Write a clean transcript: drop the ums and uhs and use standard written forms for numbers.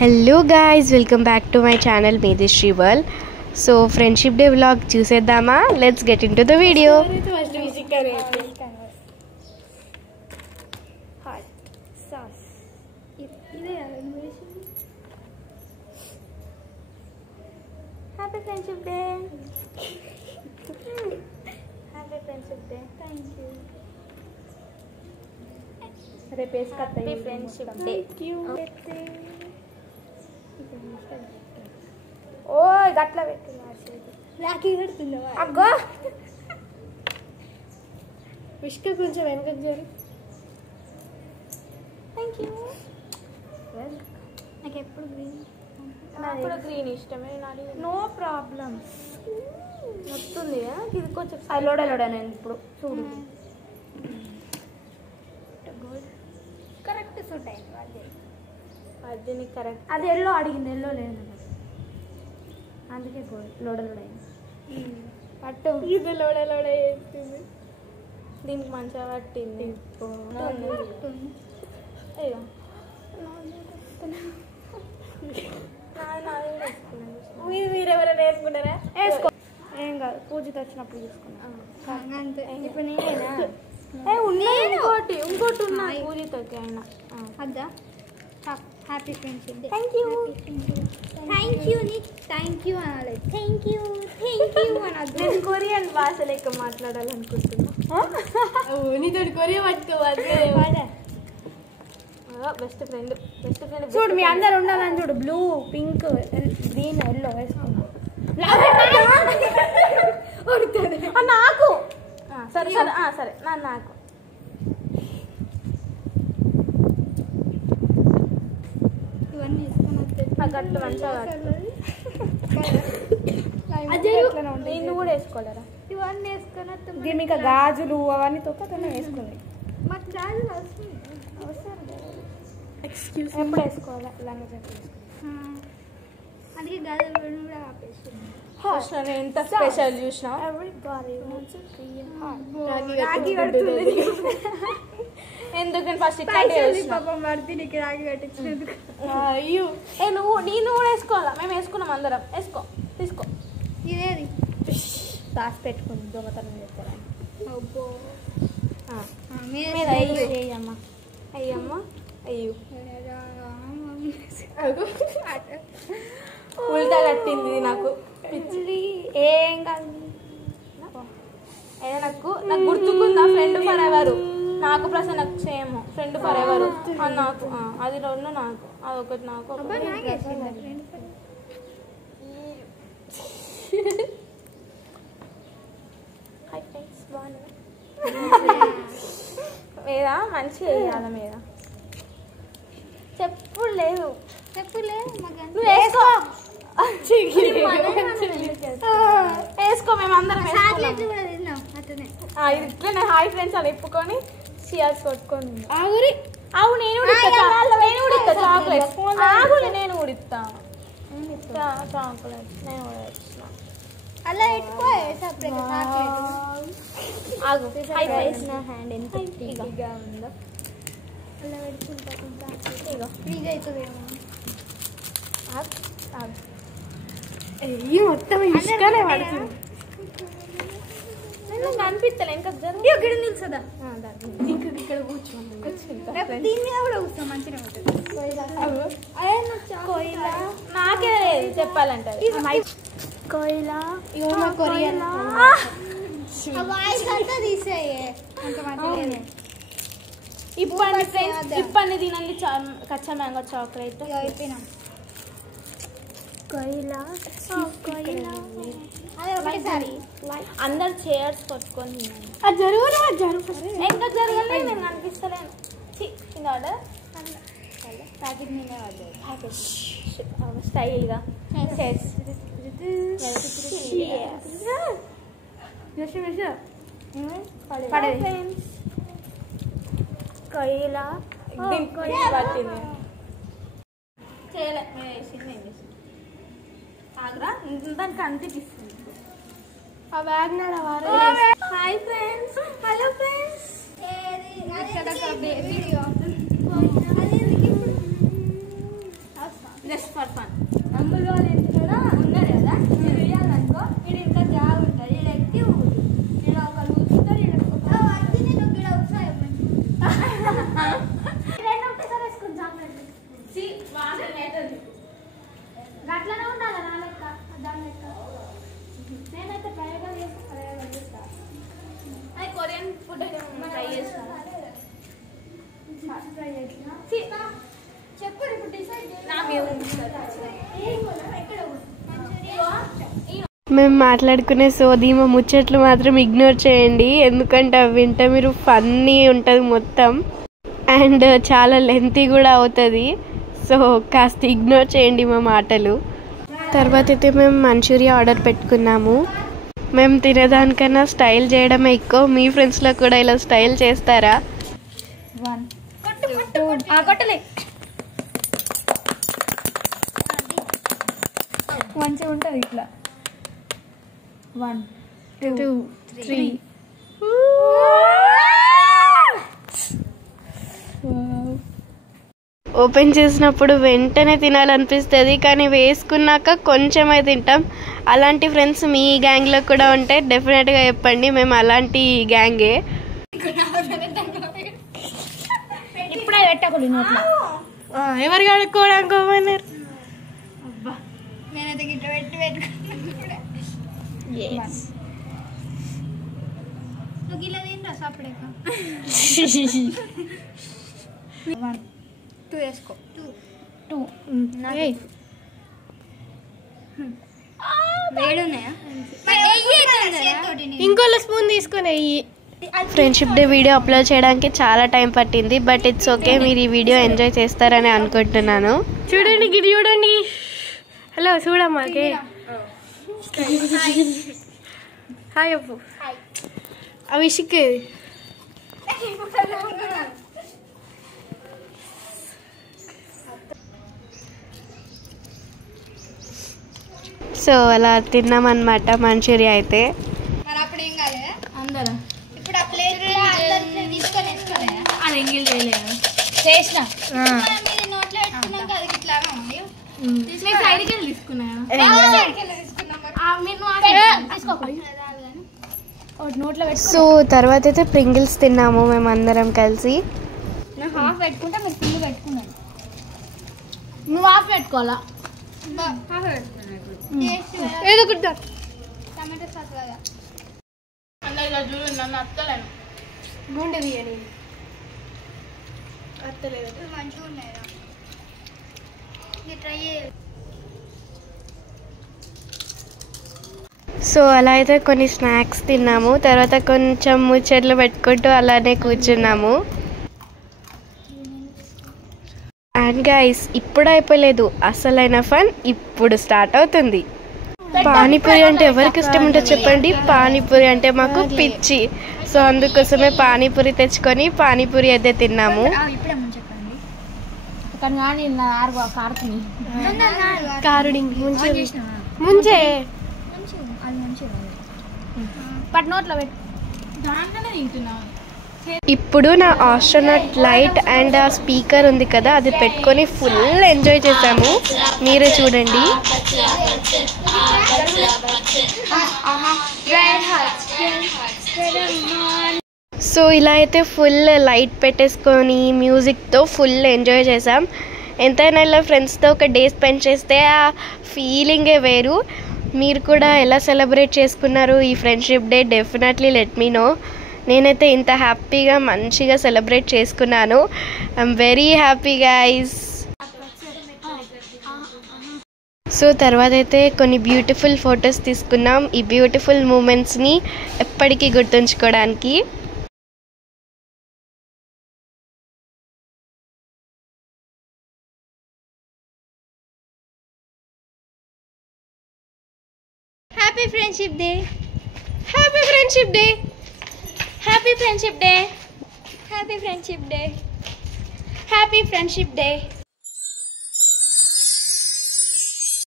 Hello guys, welcome back to my channel Medhishri world. So friendship day vlog చూసేద్దామా? Let's get into the video. Happy friendship day. Happy friendship day. Thank you. రేపు happy friendship day. ఓ గట్ల పెట్టి రాఖీ కడుతుందా? అగ్గో విష్క కొంచెం వెనకకు చేరు. థ్యాంక్ యూ. నాకు ఎప్పుడు గ్రీన్ ఇష్టమే. No problem. వస్తుంది ఇది కొంచెం లోడా నేను ఇప్పుడు చూడు. కరెక్ట్ సూట్ అయింది అది నీకు కరెక్ట్. అది ఎల్లో అడిగింది, ఎల్లో లేదు అందుకే లోడ అయింది. పట్టు ఇది లోడ వేస్తుంది. దీనికి మంచిగా పట్టింది. అయ్యో మీరెవరైనా వేసుకుంటారా? వేసుకో, ఏం కాదు. పూజకి వచ్చినప్పుడు తీసుకున్నా అంతే. ఇప్పుడు నేనేనా? ఇంకోటి ఉన్నా పూజతో అయినా అద్దా. Happy friendship day. Thank you. Thank you నీ థ్యాంక్ యూ అనాలి. థ్యాంక్ యూ అనద్దు. నేను కొరియన్ భాష లెక్క మాట్లాడాలనుకుంటున్నా. నీతో కొరియా పట్టుకోవాలి. బెస్ట్ ఫ్రెండ్ చూడు, మీ అందరు ఉండాలని చూడు. బ్లూ, పింక్, గ్రీన్, ఎల్లో వేసుకున్నా. నాకు సరే సరే నాకు ఇవన్నీ గట్టు మంచిగా నేను కూడా వేసుకోలేరా? ఇవన్నీ వేసుకొని మీకు గాజులు అవన్నీ తొక్కతోనే వేసుకుంది. మాకు గాజులు అవసరం ఎక్స్క్యూజ్ ఎప్పుడు వేసుకోవాలి? అందుకే గాజులు కూడా ఆపేస్తుంది. ఎంత స్పెషల్ చూసినా ఎందుకని ఫస్ట్ పాపం పడితే నీకు రాగి కట్టించినందుకు. అయ్యో నేను కూడా వేసుకోవాలా? మేము వేసుకున్నాం అందరం. వేసుకో, తీసుకో. ఇదేది దాచి పెట్టుకుంది దొంగతనం చేస్తారని. అయ్యమ్మ అయ్యమ్మ అయ్యో ఉల్టా కట్టింది నాకు. ఏం కాదు. నాకు గుర్తుకుందా? ఫ్రెండ్ ఫర్ ఎవరు. నాకు ప్రసన్నకు సేమ్ ఫ్రెండ్ ఫర్ ఎవరు. నాకు అది రెండు, నాకు అదొకటి. నాకు మీద మంచిగా వేయాలి. మీద చెప్పుడు లేదు. వేసుకో వేసుకో. మేము అందరం ఇట్లనే హాయ్ ఫ్రెండ్స్ అని చెప్పుకొని షియాస్ కొట్టుకొని. అవు నేను ఉడిస్తా చాక్లెట్. ఆగులు నేను ఉడిస్తా చాక్లెట్. నేను కూడా వచ్చిన అలా పెట్టుకో. ఆగు. హ్యాండ్ ఎంత గట్టిగా ఉందో అలా పెట్టుకుంటా. ఫ్రీజ్ అవుతుందేమో. మొత్తం ఇష్టమే పడుతుంది. అనిపిస్తలే ఇంకా ఇక్కడ నిల్చదా? ఇక్కడ కూర్చోండి. దీన్ని కూడా కూర్చో, మంచిగా ఉంటుంది. నాకే చెప్పాలంటే కోయిలా కొరియన్ తీసేయే. ఇప్పండి తినండి. కచ్చా మ్యాంగో చాక్లెట్ అయిపోయినా. అందరు చైర్స్ పట్టుకొని ఇంకా జరగలేదు. నేను కనిపిస్తలేను. స్టైల్గా కొయిలా పట్టింది. చేయలేదు. దానికి అంతికిస్తుంది. Hi friends. Hello friends. Just for fun. అంబుల్ వాళ్ళు కూడా ఉన్నారు కదా, మీరు వేయాలనుకో ఇది ఇంకా జాగా ఉంటుంది, ఇది ఎక్కి ఇలా ఒక లూచుతారు, నేను గిడ ఒకసారి రెండు ఒకసారి వేసుకుంటాం. అట్లనే ఉండాలి నా లెక్క, దాని లెక్క. నేనైతే ప్రయోగాలు చేసి ప్రయోగాలు చేస్తాను. అది కొరియన్ ఫుడ్ ట్రై చేస్తాను. చెప్పు ఇప్పుడు డిసైడ్. మేము మాట్లాడుకునే సోది మా ముచ్చట్లు మాత్రం ఇగ్నోర్ చేయండి, ఎందుకంటే అవి వింటే మీరు ఫన్నీ ఉంటుంది మొత్తం అండ్ చాలా లెంతీ కూడా అవుతుంది. సో కాస్త ఇగ్నోర్ చేయండి మా మాటలు. తర్వాత అయితే మేము మంచూరియా ఆర్డర్ పెట్టుకున్నాము. మేము తినేదానికన్నా స్టైల్ చేయడమే ఎక్కువ. మీ ఫ్రెండ్స్లో కూడా ఇలా స్టైల్ చేస్తారా? మంచిగా ఉంటుంది ఇట్లా. 1 2 3. ఓపెన్ చేసినప్పుడు వెంటనే తినాలనిపిస్తుంది, కానీ వేసుకున్నాక కొంచెమే తింటాం. అలాంటి ఫ్రెండ్స్ మీ గ్యాంగ్లో కూడా ఉంటే డెఫినెట్గా చెప్పండి, మేము అలాంటి గ్యాంగే. ఇప్పుడే పెట్టకూడదు నోట్లో. ఎవరు కడుక్కోవడానికి నేనైతే గిట్ట పెట్టి పెట్టుకున్నా. నువ్వు గిల్ల తింటా సపడేక. 1 2 వేసుకో. 2 వేడున్నాయా? ఇంకోళ్ళ స్పూన్ తీసుకొని వెయ్యి. ఫ్రెండ్షిప్ డే వీడియో అప్లోడ్ చేయడానికి చాలా టైం పట్టింది, బట్ ఇట్స్ ఓకే. మీరు ఈ వీడియో ఎంజాయ్ చేస్తారని అనుకుంటున్నాను. చూడండి గిడి చూడండి. హలో చూడమ్మా. హాయ్ అప్పు. అభిషేక్ సో అలా తిన్నామన్నమాట మంచూరియా అయితే. మరి అప్పుడు ఏం కాలేదా అందరూ? ఇప్పుడు ఆ ప్లేట్ తీసుకొని వేసుకోలేదా? అది ఎంగిల్ చేయలేదు చేసిన మీరు నోట్లో పెట్టుకున్నాక అది ఇట్లాగా ఉంది. సైడ్కి వెళ్ళి తీసుకున్నాయా? సో తర్వాత అయితే ప్రింగిల్స్ తిన్నాము మేమందరం కలిసి. నేను హాఫ్ పెట్టుకుంటా, మీరు ఫుల్ పెట్టుకున్నాను. నువ్వు హాఫ్ పెట్టుకోవాలా? ఏదో కుట్టా టమాటో సాస్ లాగా నన్ను అత్తలేను గుండె బియ్యని అత్తలేదు. మంచిగా ఉన్నాయా? ట్రై చేయాలి. సో అలా అయితే కొన్ని స్నాక్స్ తిన్నాము, తర్వాత కొంచెం ముచ్చట్లు పెట్టుకుంటూ అలానే కూర్చున్నాము. అండ్ గైస్ ఇప్పుడు అయిపోలేదు, అసలైన ఫన్ ఇప్పుడు స్టార్ట్ అవుతుంది. పానీపూరి అంటే ఎవరికి ఇష్టం ఉంటుంది చెప్పండి? పానీపూరి అంటే మాకు పిచ్చి. సో అందుకోసమే పానీపూరి తెచ్చుకొని పానీపూరి అయితే తిన్నాము. ముంచే ఇప్పుడు నా ఆస్ట్రోనాట్ లైట్ అండ్ ఆ స్పీకర్ ఉంది కదా, అది పెట్టుకొని ఫుల్ ఎంజాయ్ చేసాము. మీరే చూడండి. సో ఇలా అయితే ఫుల్ లైట్ పెట్టేసుకొని మ్యూజిక్తో ఫుల్ ఎంజాయ్ చేసాం. ఎంతైనా ఇలా ఫ్రెండ్స్తో ఒక డే స్పెండ్ చేస్తే ఆ ఫీలింగే వేరు. మీరు కూడా ఎలా సెలబ్రేట్ చేసుకున్నారు ఈ friendship day? Definitely let me know. నేనైతే ఇంత హ్యాపీగా మంచిగా సెలబ్రేట్ చేసుకున్నాను. I'm very happy guys. So తర్వాత అయితే కొన్ని బ్యూటిఫుల్ ఫొటోస్ తీసుకున్నాం, ఈ బ్యూటిఫుల్ మూమెంట్స్ని ఎప్పటికీ గుర్తుంచుకోవడానికి. Happy friendship day. Happy friendship day. Happy friendship day. Happy friendship day. Happy friendship day.